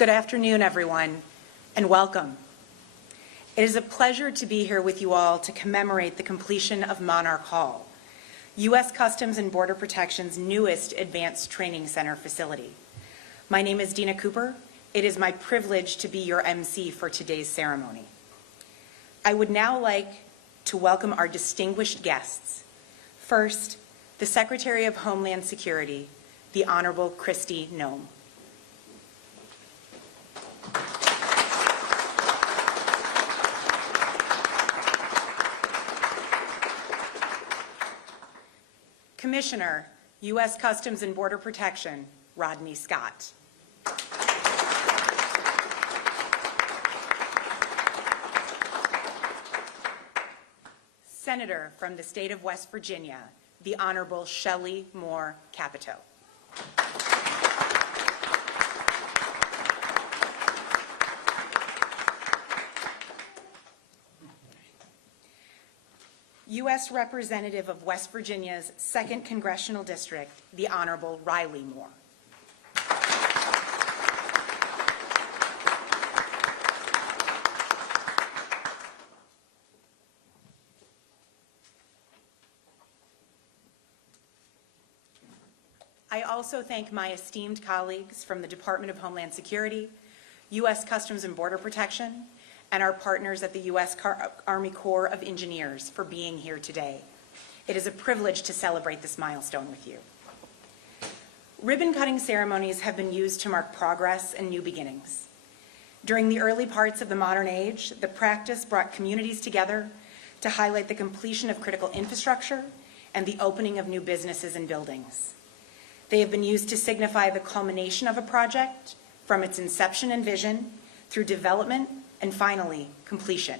Good afternoon, everyone, and welcome. It is a pleasure to be here with you all to commemorate the completion of Monarch Hall, U.S. Customs and Border Protection's newest Advanced Training Center facility. My name is Dina Cooper. It is my privilege to be your MC for today's ceremony. I would now like to welcome our distinguished guests. First, the Secretary of Homeland Security, the Honorable Kristi Noem. Commissioner, U.S. Customs and Border Protection, Rodney Scott. Senator from the state of West Virginia, the Honorable Shelley Moore Capito. U.S. Representative of West Virginia's 2nd Congressional District, the Honorable Riley Moore. I also thank my esteemed colleagues from the Department of Homeland Security, U.S. Customs and Border Protection, and our partners at the U.S. Army Corps of Engineers for being here today. It is a privilege to celebrate this milestone with you. Ribbon-cutting ceremonies have been used to mark progress and new beginnings. During the early parts of the modern age, the practice brought communities together to highlight the completion of critical infrastructure and the opening of new businesses and buildings. They have been used to signify the culmination of a project from its inception and vision through development and finally, completion.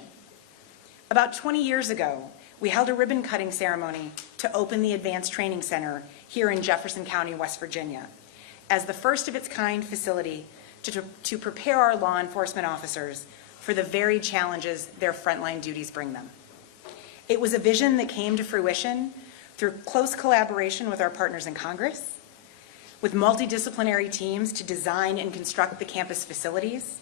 About 20 years ago, we held a ribbon-cutting ceremony to open the Advanced Training Center here in Jefferson County, West Virginia, as the first of its kind facility to prepare our law enforcement officers for the varied challenges their frontline duties bring them. It was a vision that came to fruition through close collaboration with our partners in Congress, with multidisciplinary teams to design and construct the campus facilities,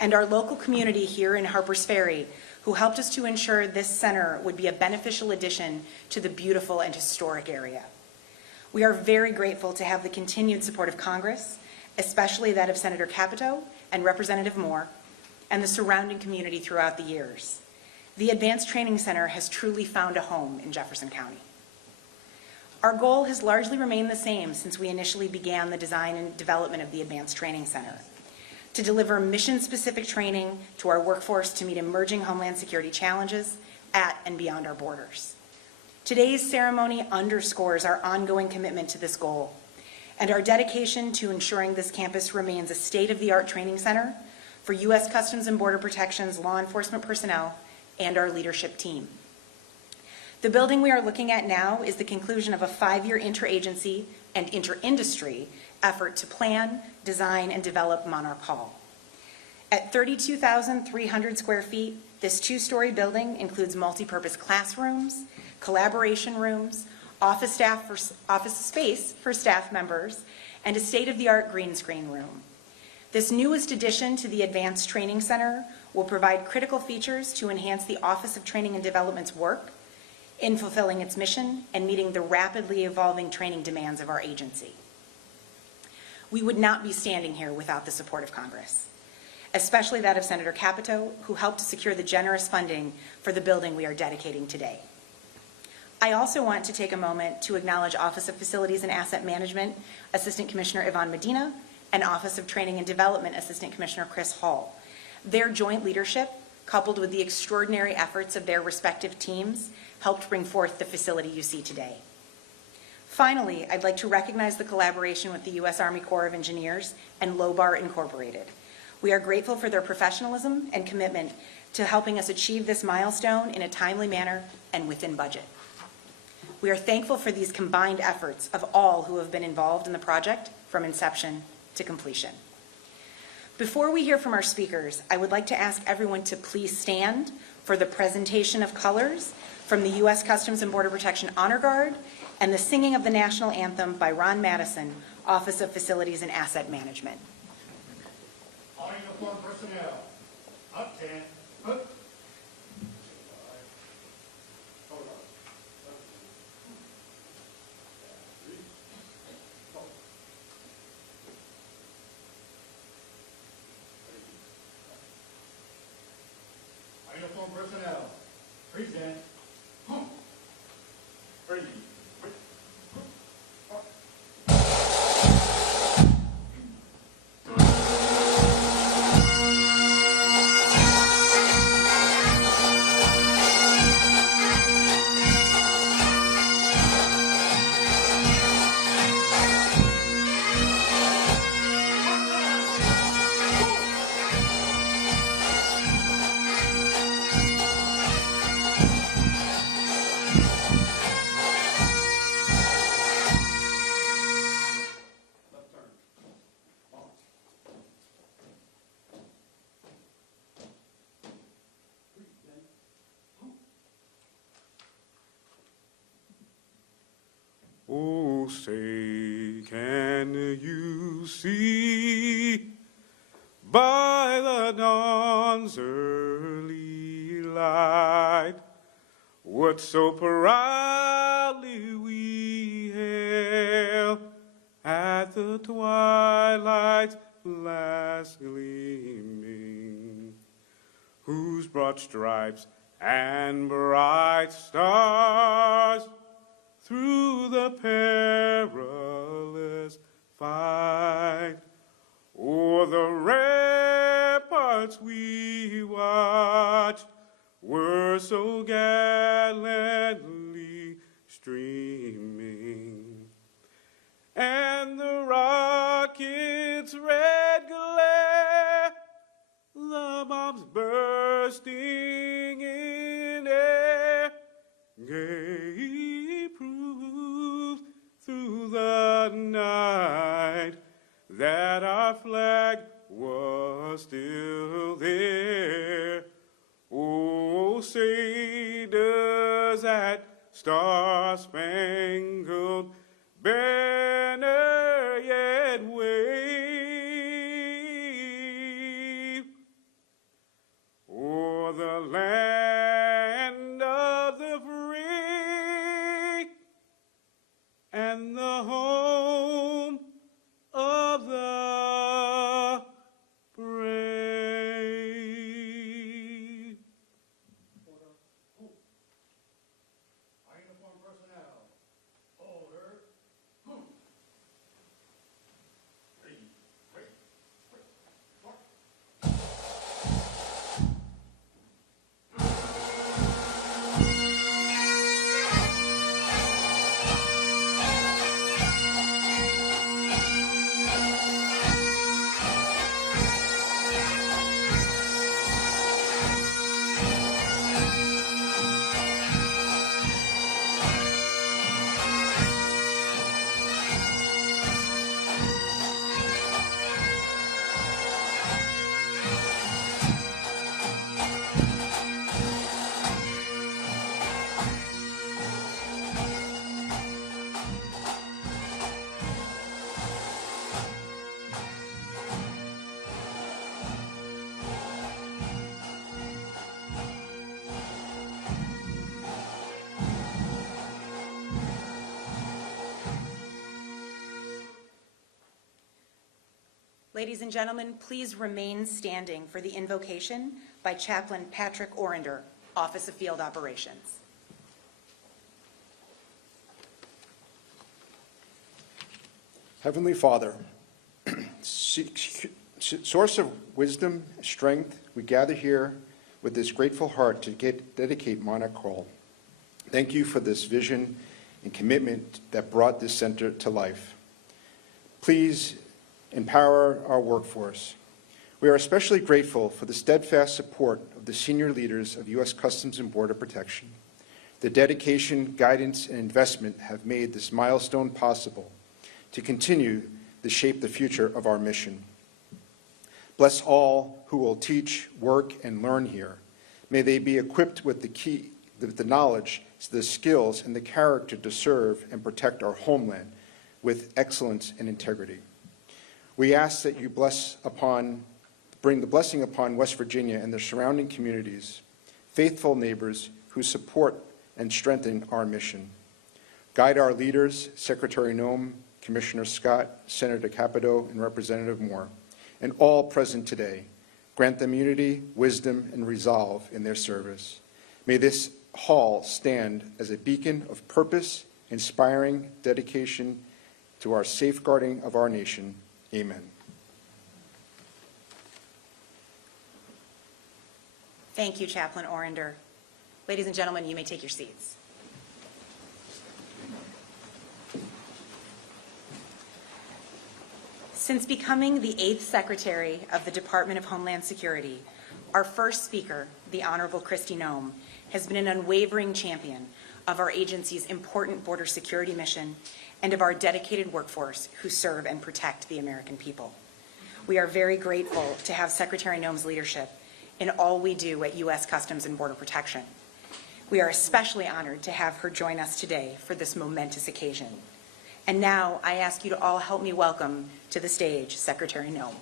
and our local community here in Harpers Ferry, who helped us to ensure this center would be a beneficial addition to the beautiful and historic area. We are very grateful to have the continued support of Congress, especially that of Senator Capito and Representative Moore, and the surrounding community throughout the years. The Advanced Training Center has truly found a home in Jefferson County. Our goal has largely remained the same since we initially began the design and development of the Advanced Training Center: to deliver mission-specific training to our workforce to meet emerging Homeland Security challenges at and beyond our borders. Today's ceremony underscores our ongoing commitment to this goal and our dedication to ensuring this campus remains a state-of-the-art training center for U.S. Customs and Border Protection's law enforcement personnel and our leadership team. The building we are looking at now is the conclusion of a 5-year interagency and inter-industry effort to plan, design, and develop Monarch Hall. At 32,300 square feet, this 2-story building includes multi-purpose classrooms, collaboration rooms, office space for staff members, and a state-of-the-art green screen room. This newest addition to the Advanced Training Center will provide critical features to enhance the Office of Training and Development's work in fulfilling its mission and meeting the rapidly evolving training demands of our agency. We would not be standing here without the support of Congress, especially that of Senator Capito, who helped to secure the generous funding for the building we are dedicating today. I also want to take a moment to acknowledge Office of Facilities and Asset Management Assistant Commissioner Yvonne Medina and Office of Training and Development Assistant Commissioner Chris Hall. Their joint leadership, coupled with the extraordinary efforts of their respective teams, helped bring forth the facility you see today. Finally, I'd like to recognize the collaboration with the U.S. Army Corps of Engineers and Lobar Incorporated. We are grateful for their professionalism and commitment to helping us achieve this milestone in a timely manner and within budget. We are thankful for these combined efforts of all who have been involved in the project from inception to completion. Before we hear from our speakers, I would like to ask everyone to please stand for the presentation of colors from the U.S. Customs and Border Protection Honor Guard and the singing of the national anthem by Ron Madison, Office of Facilities and Asset Management. uniformed personnel. Up 10. Hook. Uniformed personnel. Present. Ready. Oh, say, can you see by the dawn's early light what so proudly we hailed at the twilight's last gleaming, whose broad stripes and bright stars through the perilous fight, o'er the ramparts we watched, were so gallantly streaming, and the rocket's red glare, the bombs bursting in air, gave proof through the night that our flag was still there. Oh, say does that star-spangled banner yet wave o'er the land of the free and the home of the brave? Uniformed personnel. Order. Ready. Ladies and gentlemen, please remain standing for the invocation by Chaplain Patrick Orender, Office of Field Operations. Heavenly Father, source of wisdom, strength, we gather here with this grateful heart to dedicate Monarch Hall. Thank you for this vision and commitment that brought this center to life. Please empower our workforce. We are especially grateful for the steadfast support of the senior leaders of U.S. Customs and Border Protection. The dedication, guidance, and investment have made this milestone possible to continue to shape the future of our mission. Bless all who will teach, work, and learn here. May they be equipped with the knowledge, the skills, and the character to serve and protect our homeland with excellence and integrity. We ask that you bless upon bring the blessing upon West Virginia and the surrounding communities, faithful neighbors who support and strengthen our mission. Guide our leaders, Secretary Noem, Commissioner Scott, Senator Capito, and Representative Moore, and all present today. Grant them unity, wisdom, and resolve in their service. May this hall stand as a beacon of purpose, inspiring dedication to our safeguarding of our nation. Amen. Thank you, Chaplain Orender. Ladies and gentlemen, you may take your seats. Since becoming the 8th Secretary of the Department of Homeland Security, our first speaker, the Honorable Kristi Noem, has been an unwavering champion of our agency's important border security mission and of our dedicated workforce who serve and protect the American people. We are very grateful to have Secretary Noem's leadership in all we do at U.S. Customs and Border Protection. We are especially honored to have her join us today for this momentous occasion. And now I ask you to all help me welcome to the stage Secretary Noem.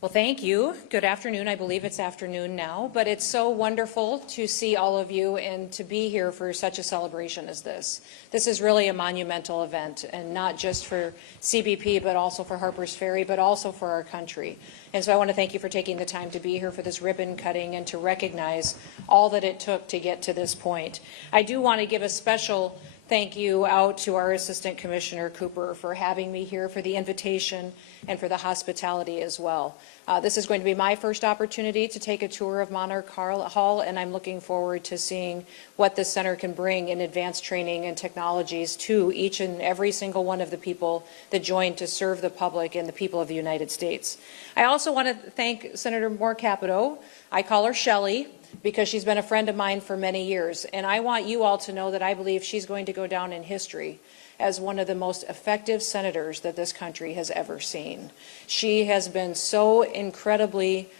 Well, thank you. Good afternoon. I believe it's afternoon now, but it's so wonderful to see all of you and to be here for such a celebration as this. This is really a monumental event, and not just for CBP, but also for Harper's Ferry, but also for our country. And so I want to thank you for taking the time to be here for this ribbon cutting and to recognize all that it took to get to this point. I do want to give a special thank you out to our Assistant Commissioner Cooper for having me here, for the invitation, and for the hospitality as well. This is going to be my first opportunity to take a tour of Monarch Hall, and I'm looking forward to seeing what the center can bring in advanced training and technologies to each and every single one of the people that joined to serve the public and the people of the United States. I also want to thank Senator Moore Capito. I call her Shelley, because she's been a friend of mine for many years. And I want you all to know that I believe she's going to go down in history as one of the most effective senators that this country has ever seen. She has been so incredibly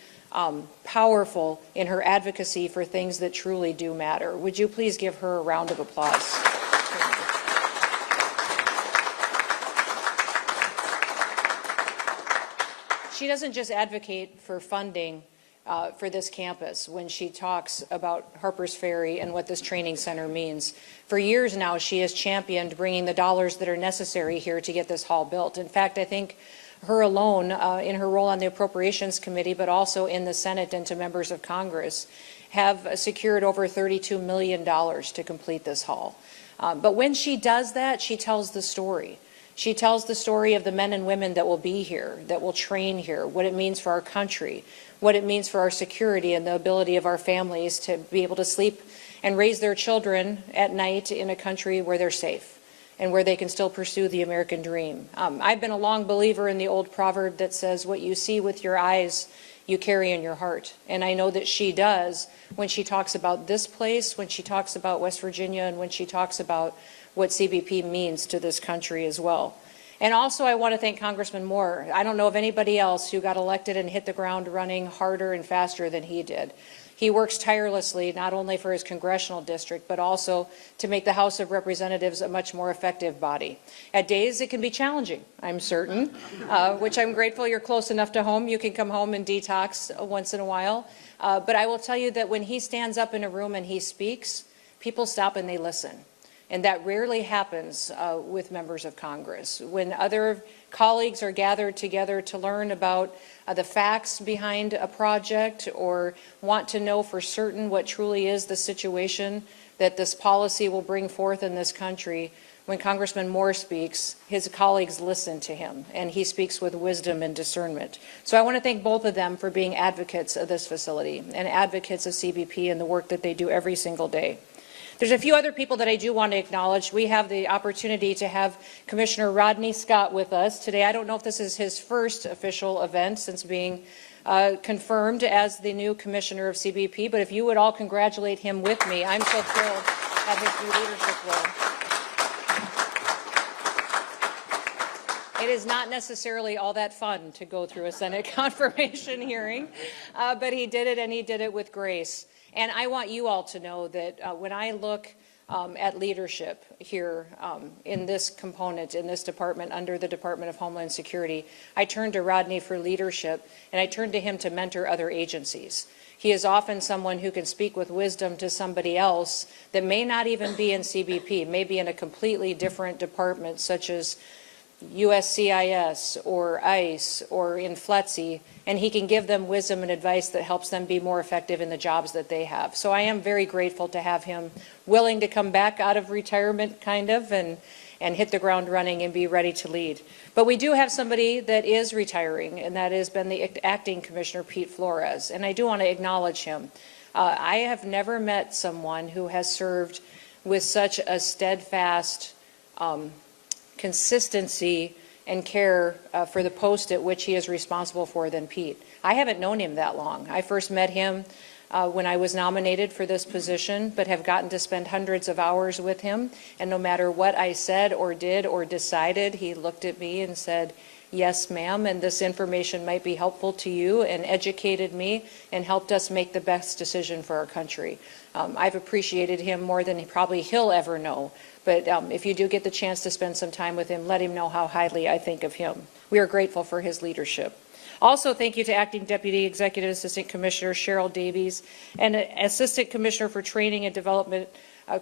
powerful in her advocacy for things that truly do matter. Would you please give her a round of applause? She doesn't just advocate for funding for this campus when she talks about Harper's Ferry and what this training center means. For years now, she has championed bringing the dollars that are necessary here to get this hall built. In fact, I think her alone, in her role on the Appropriations Committee, but also in the Senate and to members of Congress, have secured over $32 million to complete this hall. But when she does that, she tells the story. She tells the story of the men and women that will be here, that will train here, what it means for our country, what it means for our security and the ability of our families to be able to sleep and raise their children at night in a country where they're safe and where they can still pursue the American dream. I've been a long believer in the old proverb that says, what you see with your eyes, you carry in your heart. And I know that she does when she talks about this place, when she talks about West Virginia, and when she talks about what CBP means to this country as well. And also I want to thank Congressman Moore. I don't know of anybody else who got elected and hit the ground running harder and faster than he did. He works tirelessly not only for his congressional district, but also to make the House of Representatives a much more effective body. At days it can be challenging, I'm certain, which I'm grateful you're close enough to home. You can come home and detox once in a while. But I will tell you that when he stands up in a room and he speaks, people stop and they listen. And that rarely happens with members of Congress. When other colleagues are gathered together to learn about the facts behind a project or want to know for certain what truly is the situation that this policy will bring forth in this country, when Congressman Moore speaks, his colleagues listen to him, and he speaks with wisdom and discernment. So I want to thank both of them for being advocates of this facility and advocates of CBP and the work that they do every single day. There's a few other people that I do want to acknowledge. We have the opportunity to have Commissioner Rodney Scott with us today. I don't know if this is his first official event since being confirmed as the new commissioner of CBP, but if you would all congratulate him with me, I'm so thrilled at his new leadership role. It is not necessarily all that fun to go through a Senate confirmation hearing, but he did it, and he did it with grace. And I want you all to know that when I look at leadership here in this component, in this department, under the Department of Homeland Security. I turned to Rodney for leadership, and I turned to him to mentor other agencies. He is often someone who can speak with wisdom to somebody else that may not even be in CBP, maybe in a completely different department, such as USCIS or ICE or in FLETC, and he can give them wisdom and advice that helps them be more effective in the jobs that they have. So I am very grateful to have him willing to come back out of retirement, kind of, and hit the ground running and be ready to lead. But we do have somebody that is retiring, and that has been the acting commissioner, Pete Flores, and I do want to acknowledge him. I have never met someone who has served with such a steadfast consistency and care for the post at which he is responsible for than Pete. I haven't known him that long. I first met him when I was nominated for this position, but have gotten to spend hundreds of hours with him. And no matter what I said or did or decided, he looked at me and said, "Yes, ma'am, and this information might be helpful to you," and educated me and helped us make the best decision for our country. I've appreciated him more than probably he'll ever know. But if you do get the chance to spend some time with him, let him know how highly I think of him. We are grateful for his leadership. Also, thank you to Acting Deputy Executive Assistant Commissioner Cheryl Davies and Assistant Commissioner for Training and Development,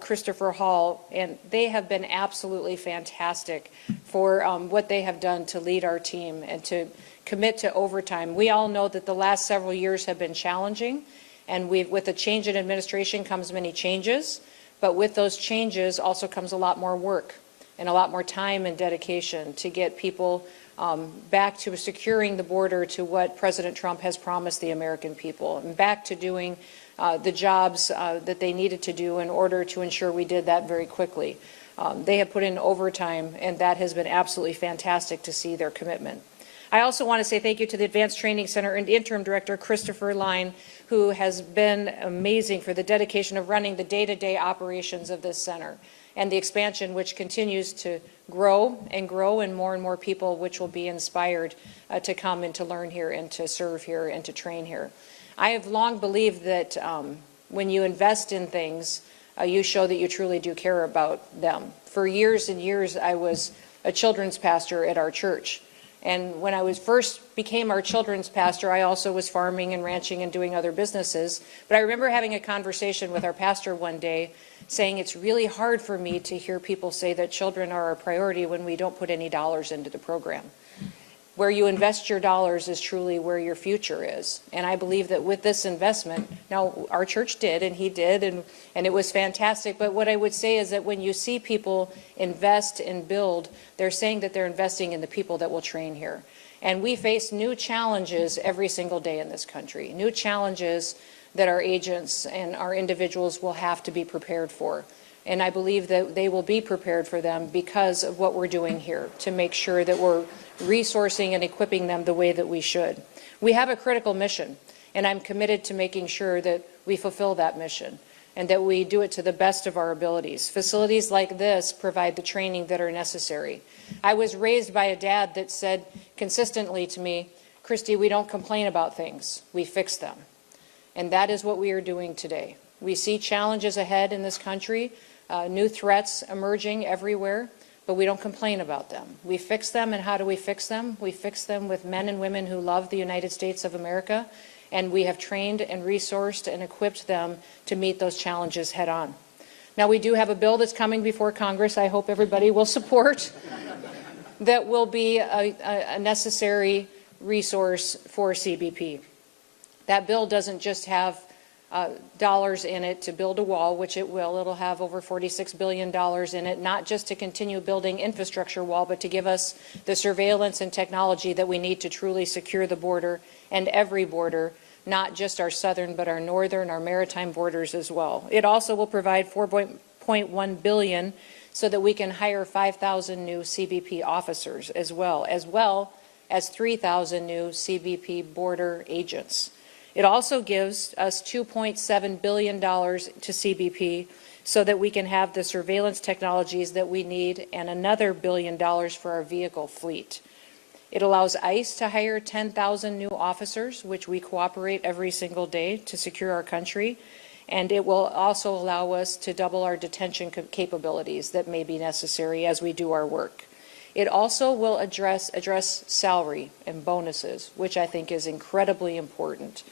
Christopher Hall, and they have been absolutely fantastic for what they have done to lead our team and to commit to overtime. We all know that the last several years have been challenging, and with a change in administration comes many changes, but with those changes also comes a lot more work and a lot more time and dedication to get people back to securing the border to what President Trump has promised the American people, and back to doing the jobs that they needed to do in order to ensure we did that very quickly. They have put in overtime, and that has been absolutely fantastic to see their commitment. I also want to say thank you to the Advanced Training Center and Interim Director, Christopher Line, who has been amazing for the dedication of running the day-to-day operations of this center and the expansion, which continues to grow, and more people which will be inspired to come and to learn here and to serve here and to train here. I have long believed that when you invest in things, you show that you truly do care about them. For years and years, I was a children's pastor at our church. And when I first became our children's pastor, I also was farming and ranching and doing other businesses. But I remember having a conversation with our pastor one day saying it's really hard for me to hear people say that children are a priority when we don't put any dollars into the program. Where you invest your dollars is truly where your future is. And I believe that with this investment, now our church did, and he did, and it was fantastic. But what I would say is that when you see people invest and build, they're saying that they're investing in the people that will train here. And we face new challenges every single day in this country, new challenges that our agents and our individuals will have to be prepared for. And I believe that they will be prepared for them because of what we're doing here to make sure that we're resourcing and equipping them the way that we should. We have a critical mission, and I'm committed to making sure that we fulfill that mission and that we do it to the best of our abilities. Facilities like this provide the training that are necessary. I was raised by a dad that said consistently to me, "Kristi, we don't complain about things, we fix them." And that is what we are doing today. We see challenges ahead in this country, new threats emerging everywhere, but we don't complain about them. We fix them, and how do we fix them? We fix them with men and women who love the United States of America, and we have trained and resourced and equipped them to meet those challenges head on. Now, we do have a bill that's coming before Congress I hope everybody will support that will be a necessary resource for CBP. That bill doesn't just have dollars in it to build a wall, which it will. It'll have over $46 billion in it, not just to continue building infrastructure wall, but to give us the surveillance and technology that we need to truly secure the border and every border, not just our southern, but our northern, our maritime borders as well. It also will provide $4.1 billion so that we can hire 5,000 new CBP officers as well as 3,000 new CBP border agents. It also gives us $2.7 billion to CBP so that we can have the surveillance technologies that we need, and another $1 billion for our vehicle fleet. It allows ICE to hire 10,000 new officers, which we cooperate every single day to secure our country. And it will also allow us to double our detention capabilities that may be necessary as we do our work. It also will address salary and bonuses, which I think is incredibly important.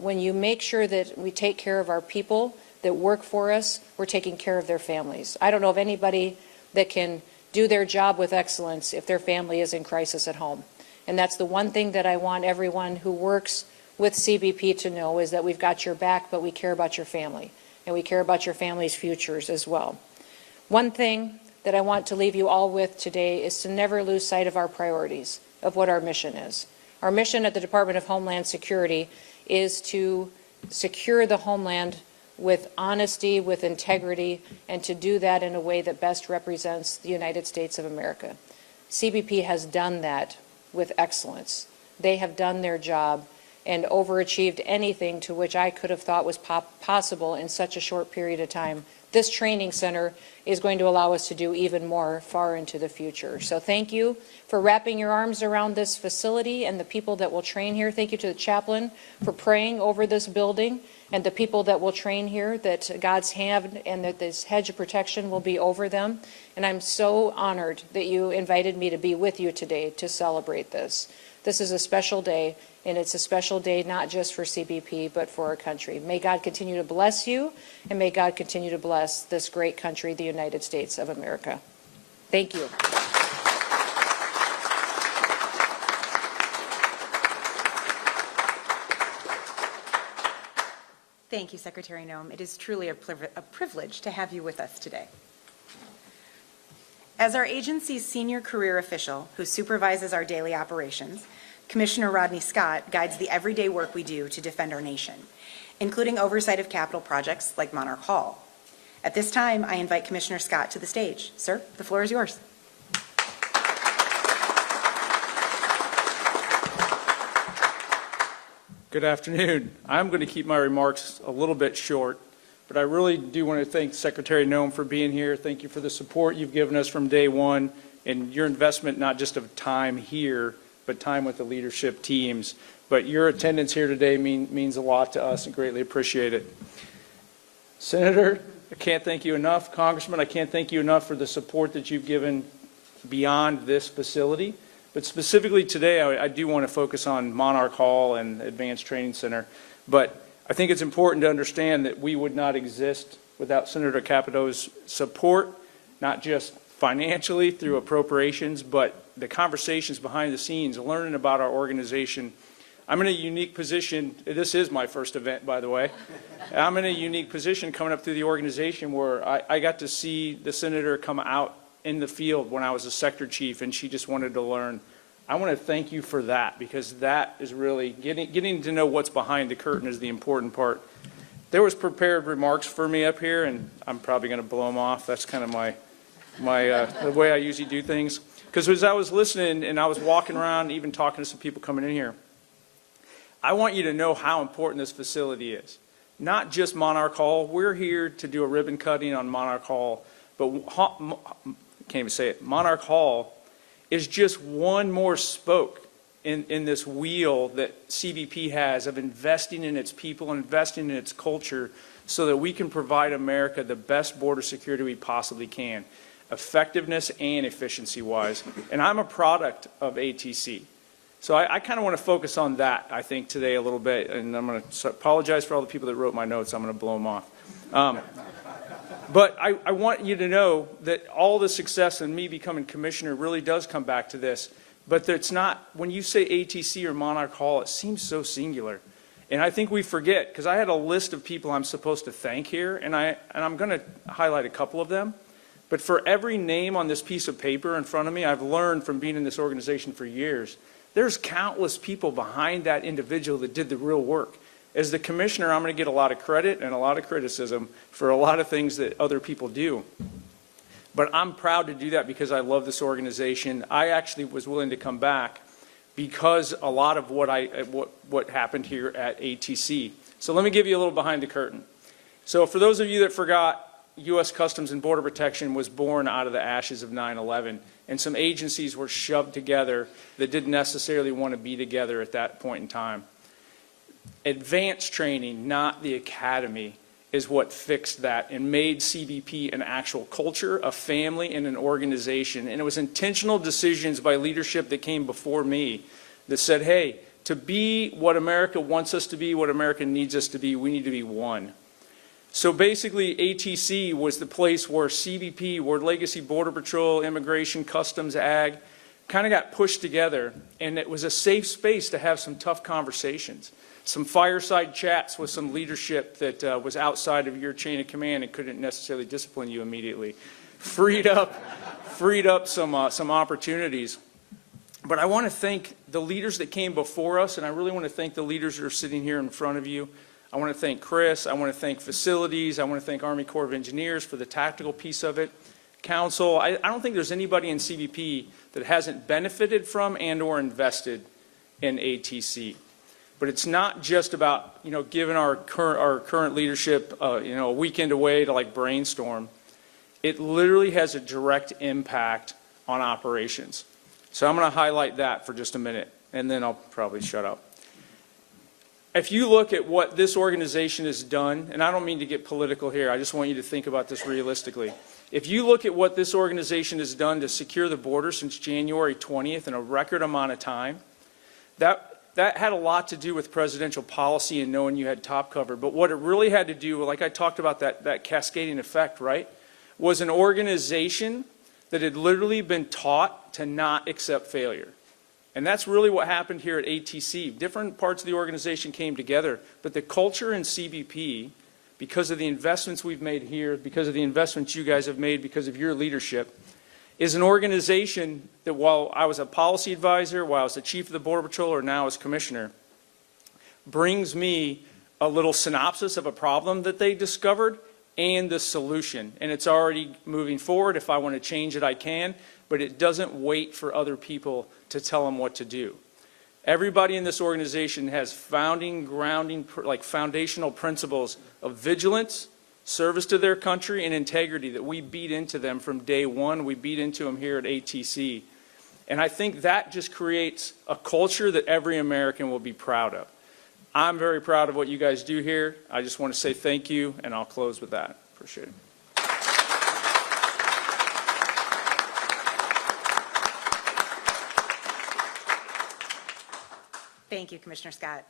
When you make sure that we take care of our people that work for us, we're taking care of their families. I don't know of anybody that can do their job with excellence if their family is in crisis at home. And that's the one thing that I want everyone who works with CBP to know, is that we've got your back, but we care about your family, and we care about your family's futures as well. One thing that I want to leave you all with today is to never lose sight of our priorities, of what our mission is. Our mission at the Department of Homeland Security is to secure the homeland with honesty, with integrity, and to do that in a way that best represents the United States of America. CBP has done that with excellence. They have done their job and overachieved anything to which I could have thought was possible in such a short period of time. This training center is going to allow us to do even more far into the future. So thank you for wrapping your arms around this facility and the people that will train here. Thank you to the chaplain for praying over this building, and the people that will train here, that God's hand and that this hedge of protection will be over them. And I'm so honored that you invited me to be with you today to celebrate this. This is a special day, and it's a special day not just for CBP, but for our country. May God continue to bless you, and may God continue to bless this great country, the United States of America. Thank you. Thank you, Secretary Noem. It is truly a privilege to have you with us today. As our agency's senior career official who supervises our daily operations, Commissioner Rodney Scott guides the everyday work we do to defend our nation, including oversight of capital projects like Monarch Hall. At this time, I invite Commissioner Scott to the stage. Sir, the floor is yours. Good afternoon. I'm going to keep my remarks a little bit short, but I really do want to thank Secretary Noem for being here. Thank you for the support you've given us from day one, and your investment not just of time here, but time with the leadership teams. But your attendance here today means a lot to us, and greatly appreciate it. Senator, I can't thank you enough. Congressman, I can't thank you enough for the support that you've given beyond this facility. But specifically today, I do want to focus on Monarch Hall and Advanced Training Center. But I think it's important to understand that we would not exist without Senator Capito's support, not just financially through appropriations, but the conversations behind the scenes, learning about our organization. I'm in a unique position. This is my first event, by the way. I'm in a unique position coming up through the organization where I got to see the senator come out in the field when I was a sector chief, and she just wanted to learn. I want to thank you for that, because that is really getting to know what's behind the curtain is the important part. There was prepared remarks for me up here, and I'm probably going to blow them off. That's kind of the way I usually do things. Because as I was listening and I was walking around, even talking to some people coming in here, I want you to know how important this facility is. Not just Monarch Hall. We're here to do a ribbon cutting on Monarch Hall, but can't even say it. Monarch Hall is just one more spoke in this wheel that CBP has of investing in its people, investing in its culture, so that we can provide America the best border security we possibly can, effectiveness and efficiency-wise. And I'm a product of ATC. So I kind of want to focus on that, I think, today a little bit. And I'm going to apologize for all the people that wrote my notes. I'm going to blow them off. But I want you to know that all the success in me becoming commissioner really does come back to this. But it's not, when you say ATC or Monarch Hall, it seems so singular. And I think we forget, because I had a list of people I'm supposed to thank here, and I'm going to highlight a couple of them. But for every name on this piece of paper in front of me, I've learned from being in this organization for years, there's countless people behind that individual that did the real work. As the commissioner, I'm going to get a lot of credit and a lot of criticism for a lot of things that other people do. But I'm proud to do that because I love this organization. I actually was willing to come back because a lot of what happened here at ATC. So let me give you a little behind the curtain. So for those of you that forgot, U.S. Customs and Border Protection was born out of the ashes of 9/11, and some agencies were shoved together that didn't necessarily want to be together at that point in time. Advanced training, not the academy, is what fixed that and made CBP an actual culture, a family, and an organization. And it was intentional decisions by leadership that came before me that said, hey, to be what America wants us to be, what America needs us to be, we need to be one. So basically, ATC was the place where CBP, World Legacy, Border Patrol, Immigration, Customs, Ag, kind of got pushed together, and it was a safe space to have some tough conversations, some fireside chats with some leadership that was outside of your chain of command and couldn't necessarily discipline you immediately. Freed up some opportunities. But I want to thank the leaders that came before us, and I really want to thank the leaders that are sitting here in front of you. I want to thank Chris. I want to thank facilities. I want to thank Army Corps of Engineers for the tactical piece of it. Council. I don't think there's anybody in CBP that hasn't benefited from and or invested in ATC. But it's not just about, giving our current leadership, a weekend away to like brainstorm. It literally has a direct impact on operations. So I'm going to highlight that for just a minute, and then I'll probably shut up. If you look at what this organization has done, and I don't mean to get political here, I just want you to think about this realistically. If you look at what this organization has done to secure the border since January 20th in a record amount of time, that had a lot to do with presidential policy and knowing you had top cover. But what it really had to do, like I talked about that cascading effect, right, was an organization that had literally been taught to not accept failure. And that's really what happened here at ATC. Different parts of the organization came together, but the culture in CBP, because of the investments we've made here, because of the investments you guys have made, because of your leadership, is an organization that while I was a policy advisor, while I was the chief of the Border Patrol, or now as commissioner, brings me a little synopsis of a problem that they discovered and the solution. And it's already moving forward. If I want to change it, I can, but it doesn't wait for other people to tell them what to do. Everybody in this organization has foundational principles of vigilance, service to their country, and integrity that we beat into them from day one. We beat into them here at ATC. And I think that just creates a culture that every American will be proud of. I'm very proud of what you guys do here. I just want to say thank you, and I'll close with that. Appreciate it. Thank you, Commissioner Scott.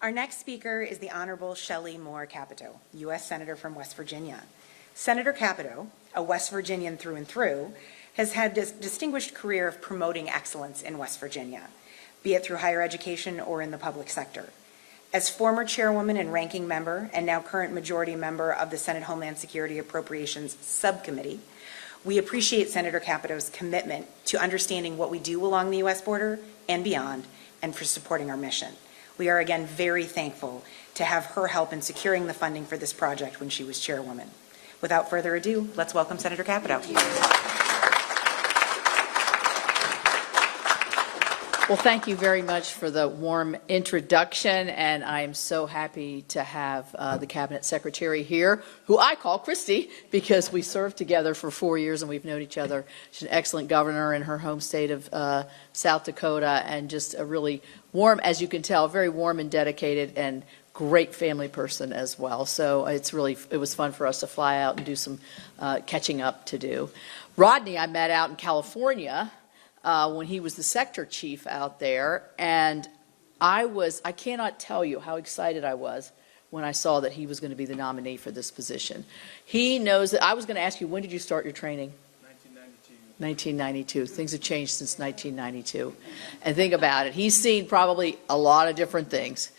Our next speaker is the Honorable Shelley Moore Capito, U.S. Senator from West Virginia. Senator Capito, a West Virginian through and through, has had a distinguished career of promoting excellence in West Virginia, be it through higher education or in the public sector. As former chairwoman and ranking member, and now current majority member of the Senate Homeland Security Appropriations Subcommittee, we appreciate Senator Capito's commitment to understanding what we do along the U.S. border and beyond, and for supporting our mission. We are again very thankful to have her help in securing the funding for this project when she was chairwoman. Without further ado, let's welcome Senator Capito. Well, thank you very much for the warm introduction, and I am so happy to have the Cabinet Secretary here, who I call Kristi, because we served together for 4 years and we've known each other. She's an excellent governor in her home state of South Dakota, and just a really warm, as you can tell, very warm and dedicated and great family person as well. So it was fun for us to fly out and do some catching up to do. Rodney I met out in California when he was the sector chief out there, and I cannot tell you how excited I was when I saw that he was going to be the nominee for this position. He knows that. I was going to ask you, when did you start your training? 1992. Things have changed since 1992. And think about it. He's seen probably a lot of different things.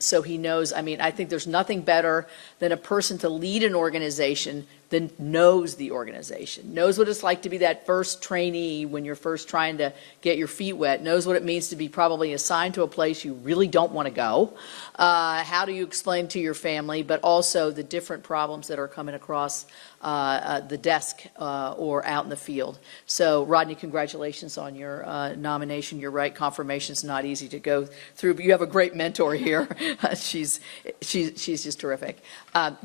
So he knows, I think there's nothing better than a person to lead an organization that knows the organization, knows what it's like to be that first trainee when you're first trying to get your feet wet, knows what it means to be probably assigned to a place you really don't want to go. How do you explain to your family, but also the different problems that are coming across the desk or out in the field. So, Rodney, congratulations on your nomination. You're right, confirmation's not easy to go through, but you have a great mentor here. She's just terrific.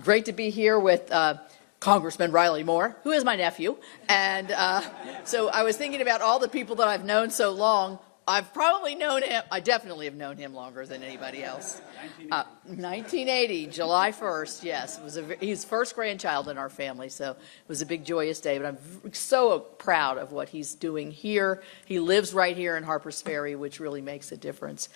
Great to be here with Congressman Riley Moore, who is my nephew. And so I was thinking about all the people that I've known so long. I've probably known him, I definitely have known him longer than anybody else. 1980, July 1st, yes. It was his first grandchild in our family, so it was a big joyous day. But I'm so proud of what he's doing here. He lives right here in Harpers Ferry, which really makes a difference.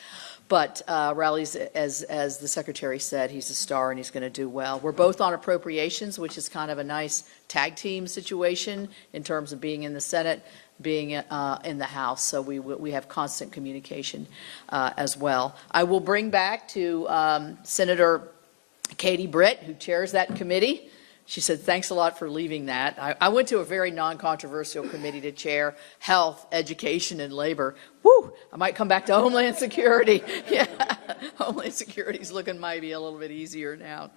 But Raleigh's, as the Secretary said, he's a star and he's going to do well. We're both on appropriations, which is kind of a nice tag team situation in terms of being in the Senate, being in the House, so we have constant communication as well. I will bring back to Senator Katie Britt, who chairs that committee. She said, thanks a lot for leaving that. I went to a very non-controversial committee to chair, health, education, and labor. Woo, I might come back to Homeland Security. Yeah, Homeland Security is looking maybe a little bit easier now.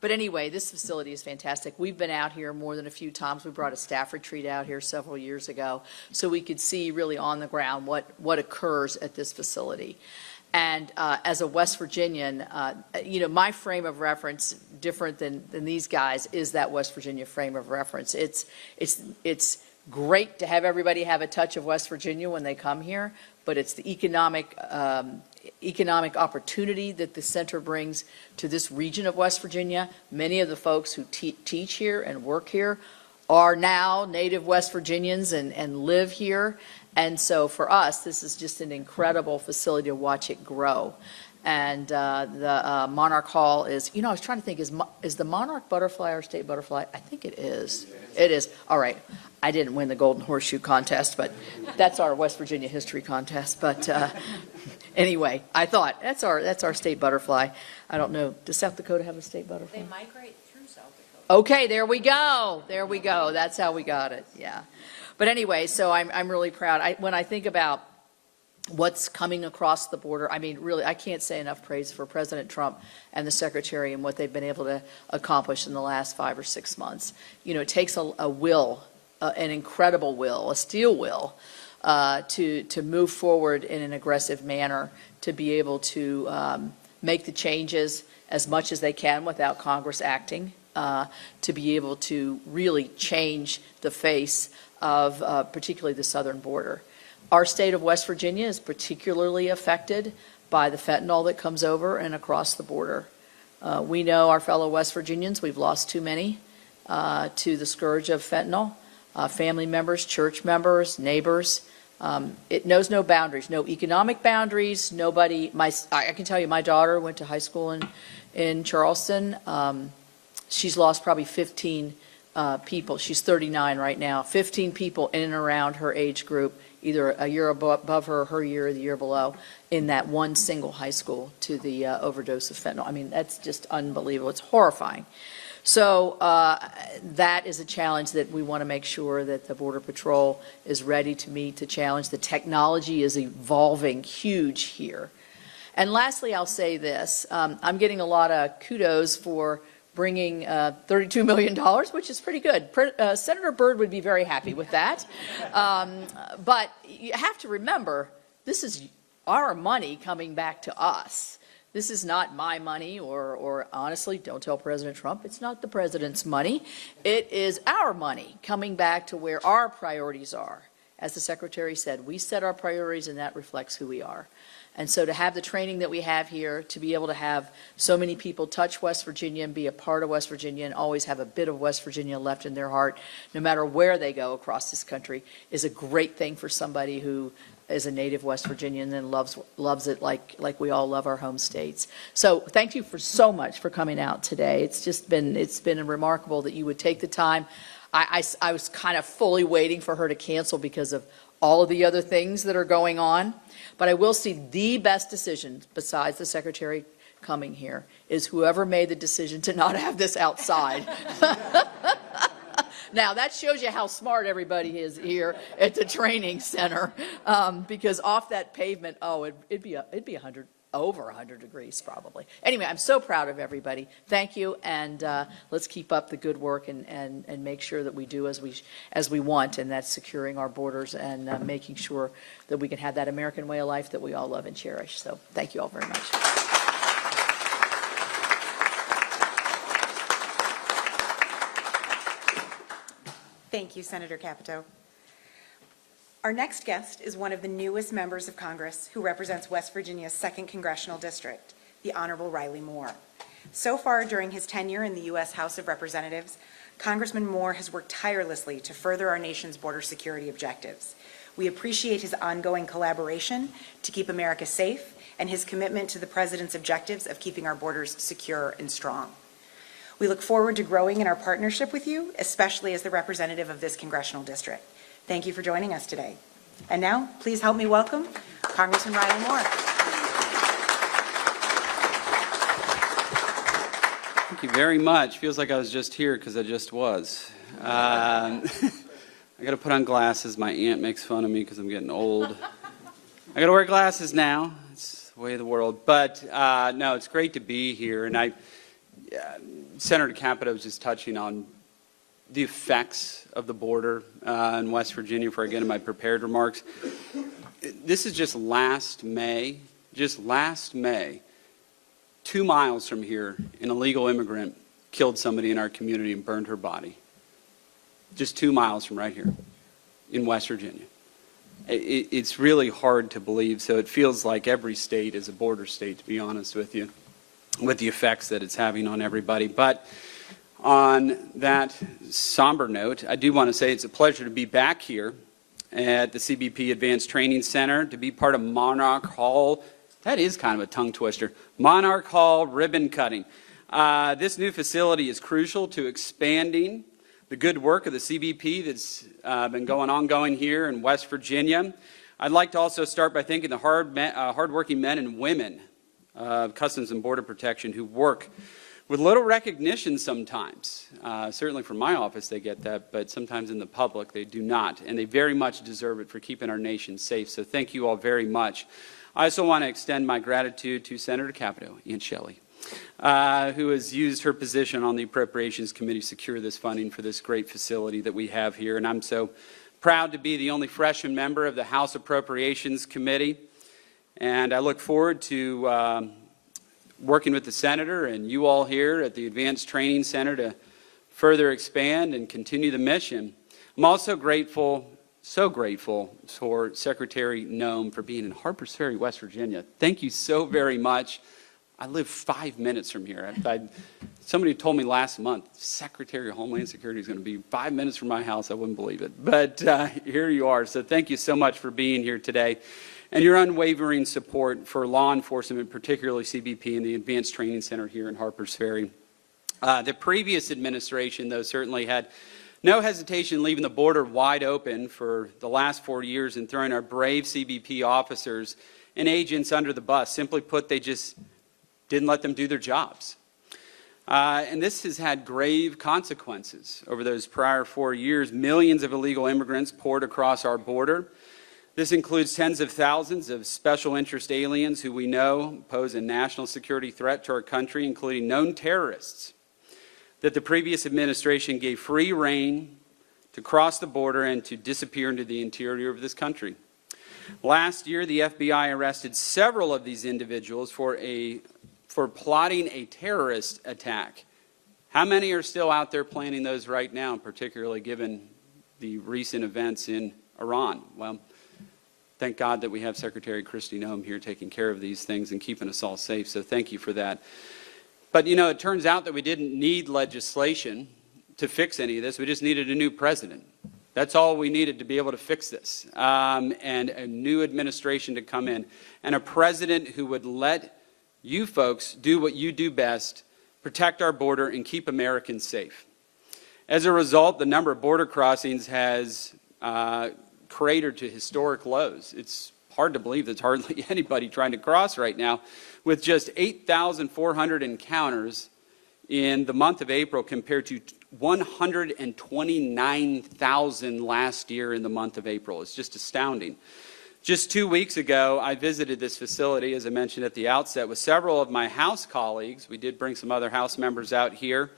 But anyway, this facility is fantastic. We've been out here more than a few times. We brought a staff retreat out here several years ago so we could see really on the ground what occurs at this facility. And as a West Virginian, you know, my frame of reference, different than these guys, is that West Virginia frame of reference. It's great to have everybody have a touch of West Virginia when they come here, but it's the economic opportunity that the center brings to this region of West Virginia. Many of the folks who teach here and work here are now native West Virginians and live here. And so for us, this is just an incredible facility to watch it grow. And the Monarch Hall is, you know, I was trying to think, is the Monarch butterfly our state butterfly? I think it is. It is. All right. I didn't win the Golden Horseshoe contest, but that's our West Virginia history contest. But anyway, I thought that's our state butterfly. I don't know. Does South Dakota have a state butterfly? They migrate through South Dakota. Okay, there we go. There we go. That's how we got it. Yeah. But anyway, so I'm really proud. When I think about what's coming across the border, I mean, really, I can't say enough praise for President Trump and the Secretary and what they've been able to accomplish in the last 5 or 6 months. You know, it takes a will, an incredible will, a steel will, to move forward in an aggressive manner, to be able to make the changes as much as they can without Congress acting, to be able to really change the face of particularly the southern border. Our state of West Virginia is particularly affected by the fentanyl that comes over and across the border. We know our fellow West Virginians, we've lost too many to the scourge of fentanyl. Family members, church members, neighbors. It knows no boundaries, no economic boundaries. Nobody. I can tell you, my daughter went to high school in Charleston. She's lost probably 15 people. She's 39 right now. 15 people in and around her age group, either a year above her, her year, or the year below, in that one single high school to the overdose of fentanyl. I mean, that's just unbelievable. It's horrifying. So that is a challenge that we want to make sure that the Border Patrol is ready to meet the challenge. The technology is evolving huge here. And lastly, I'll say this. I'm getting a lot of kudos for bringing $32 million, which is pretty good. Senator Byrd would be very happy with that. But you have to remember, this is our money coming back to us. This is not my money, or honestly, don't tell President Trump, it's not the president's money. It is our money coming back to where our priorities are. As the Secretary said, we set our priorities and that reflects who we are. And so to have the training that we have here, to be able to have so many people touch West Virginia and be a part of West Virginia and always have a bit of West Virginia left in their heart, no matter where they go across this country, is a great thing for somebody who is a native West Virginian and loves it like we all love our home states. So thank you so much for coming out today. It's been remarkable that you would take the time. I was kind of fully waiting for her to cancel because of all of the other things that are going on. But I will see the best decision, besides the Secretary coming here, is whoever made the decision to not have this outside. Now, that shows you how smart everybody is here at the training center, because off that pavement, it'd be over 100 degrees probably. Anyway, I'm so proud of everybody. Thank you, and let's keep up the good work and make sure that we do as we want, and that's securing our borders and making sure that we can have that American way of life that we all love and cherish. So thank you all very much. Thank you, Senator Capito. Our next guest is one of the newest members of Congress who represents West Virginia's 2nd Congressional District, the Honorable Riley Moore. So far during his tenure in the U.S. House of Representatives, Congressman Moore has worked tirelessly to further our nation's border security objectives. We appreciate his ongoing collaboration to keep America safe and his commitment to the President's objectives of keeping our borders secure and strong. We look forward to growing in our partnership with you, especially as the representative of this congressional district. Thank you for joining us today. And now, please help me welcome Congressman Riley Moore. Thank you very much. Feels like I was just here because I just was. I got to put on glasses. My aunt makes fun of me because I'm getting old. I got to wear glasses now. It's the way of the world. But no, it's great to be here. And Senator Capito was just touching on the effects of the border in West Virginia before I get into my prepared remarks. This is just last May, 2 miles from here, an illegal immigrant killed somebody in our community and burned her body. Just 2 miles from right here in West Virginia. It's really hard to believe, so it feels like every state is a border state, to be honest with you, with the effects that it's having on everybody. But on that somber note, I do want to say it's a pleasure to be back here at the CBP Advanced Training Center, to be part of Monarch Hall. That is kind of a tongue twister. Monarch Hall ribbon cutting. This new facility is crucial to expanding the good work of the CBP that's been ongoing here in West Virginia. I'd like to also start by thanking the hardworking men and women of Customs and Border Protection who work with little recognition sometimes. Certainly from my office they get that, but sometimes in the public they do not, and they very much deserve it for keeping our nation safe. So thank you all very much. I also want to extend my gratitude to Senator Capito, Aunt Shelley, who has used her position on the Appropriations Committee to secure this funding for this great facility that we have here. And I'm so proud to be the only freshman member of the House Appropriations Committee. And I look forward to working with the Senator and you all here at the Advanced Training Center to further expand and continue the mission. I'm also grateful, so grateful for Secretary Noem for being in Harpers Ferry, West Virginia. Thank you so very much. I live 5 minutes from here. Somebody told me last month, Secretary of Homeland Security is going to be 5 minutes from my house. I wouldn't believe it. But here you are. So thank you so much for being here today and your unwavering support for law enforcement, particularly CBP and the Advanced Training Center here in Harpers Ferry. The previous administration, though, certainly had no hesitation leaving the border wide open for the last 4 years and throwing our brave CBP officers and agents under the bus. Simply put, they just didn't let them do their jobs. And this has had grave consequences. Over those prior 4 years, millions of illegal immigrants poured across our border. This includes tens of thousands of special interest aliens who we know pose a national security threat to our country, including known terrorists that the previous administration gave free rein to cross the border and to disappear into the interior of this country. Last year, the FBI arrested several of these individuals for plotting a terrorist attack. How many are still out there planning those right now, particularly given the recent events in Iran? Well, thank God that we have Secretary Kristi Noem here taking care of these things and keeping us all safe, so thank you for that. But, you know, it turns out that we didn't need legislation to fix any of this. We just needed a new president. That's all we needed to be able to fix this, and a new administration to come in, and a president who would let you folks do what you do best, protect our border and keep Americans safe. As a result, the number of border crossings has cratered to historic lows. It's hard to believe there's hardly anybody trying to cross right now, with just 8,400 encounters in the month of April compared to 129,000 last year in the month of April. It's just astounding. Just 2 weeks ago, I visited this facility, as I mentioned at the outset, with several of my House colleagues. We did bring some other House members out here.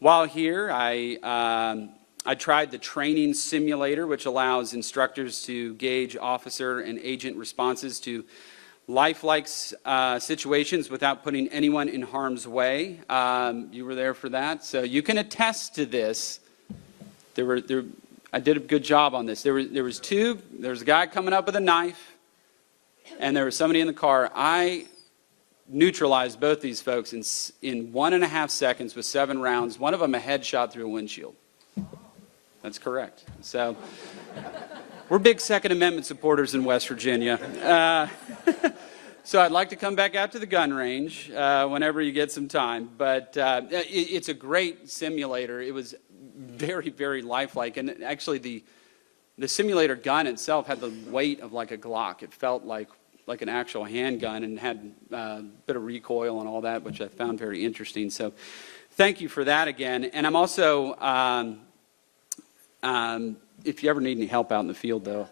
While here, I tried the training simulator, which allows instructors to gauge officer and agent responses to lifelike situations without putting anyone in harm's way. You were there for that, so you can attest to this. I did a good job on this. There was a guy coming up with a knife, and there was somebody in the car. I neutralized both these folks in 1.5 seconds with 7 rounds, one of them a headshot through a windshield. That's correct. So we're big Second Amendment supporters in West Virginia. So I'd like to come back out to the gun range whenever you get some time. But it's a great simulator. It was very, very lifelike. And actually, the simulator gun itself had the weight of like a Glock. It felt like an actual handgun and had a bit of recoil and all that, which I found very interesting. So thank you for that again. And I'm also, if you ever need any help out in the field, though,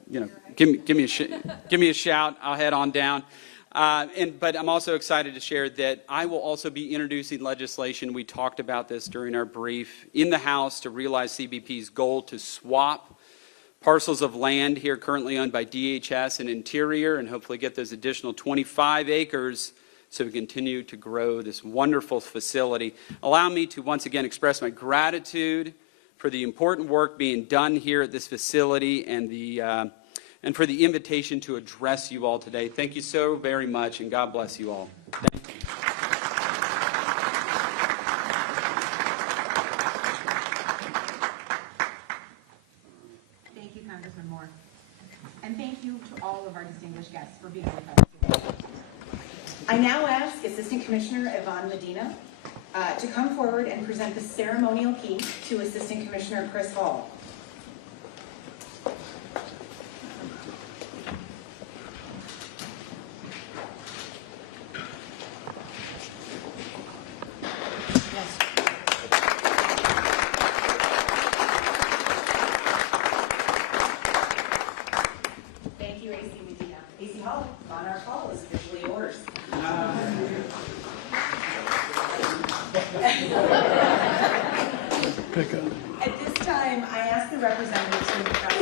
give me a shout. I'll head on down. But I'm also excited to share that I will also be introducing legislation. We talked about this during our brief in the House to realize CBP's goal to swap parcels of land here currently owned by DHS and Interior, and hopefully get those additional 25 acres so we continue to grow this wonderful facility. Allow me to once again express my gratitude for the important work being done here at this facility and for the invitation to address you all today. Thank you so very much, and God bless you all. Thank you. Thank you, Congressman Moore. And thank you to all of our distinguished guests for being with us today. I now ask Assistant Commissioner Yvonne Medina to come forward and present the ceremonial key to Assistant Commissioner Chris Hall. Thank you, AC Medina. AC Hall, Monarch Hall is officially yours. At this time, I ask the representatives from the press